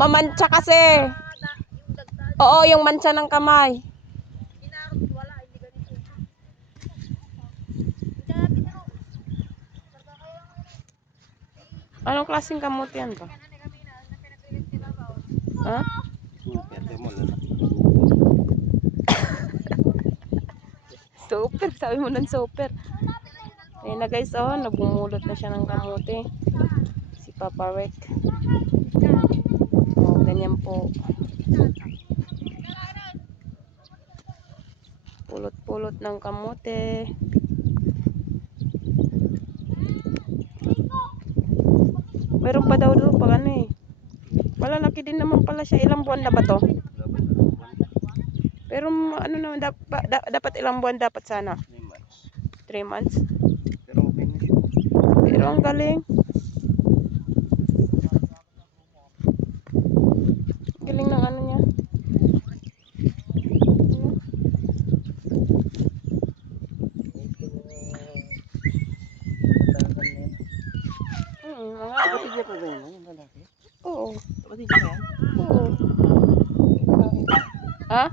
Mamantsa kasi. Oo, yung mantsa ng kamay. Anong klaseng kamote yan ba? Ha? Super, sabi mo ng super. Ayun na guys, oh, nabumulot na siya ng kamote. Si Papa Rick. Oh, ganyan po. Pulot-pulot ng kamote. Meron pa daw doon pag ano eh. Malalaki din naman pala siya. Ilang buwan na ba to? Pero ano naman dapat ilang buwan dapat sana? 3 months. Pero ang galing. Galing ng ano niya. Kapatid niya pa ba yun? Yung lalaki? Oo. Kapatid niya yan? Oo. Ha?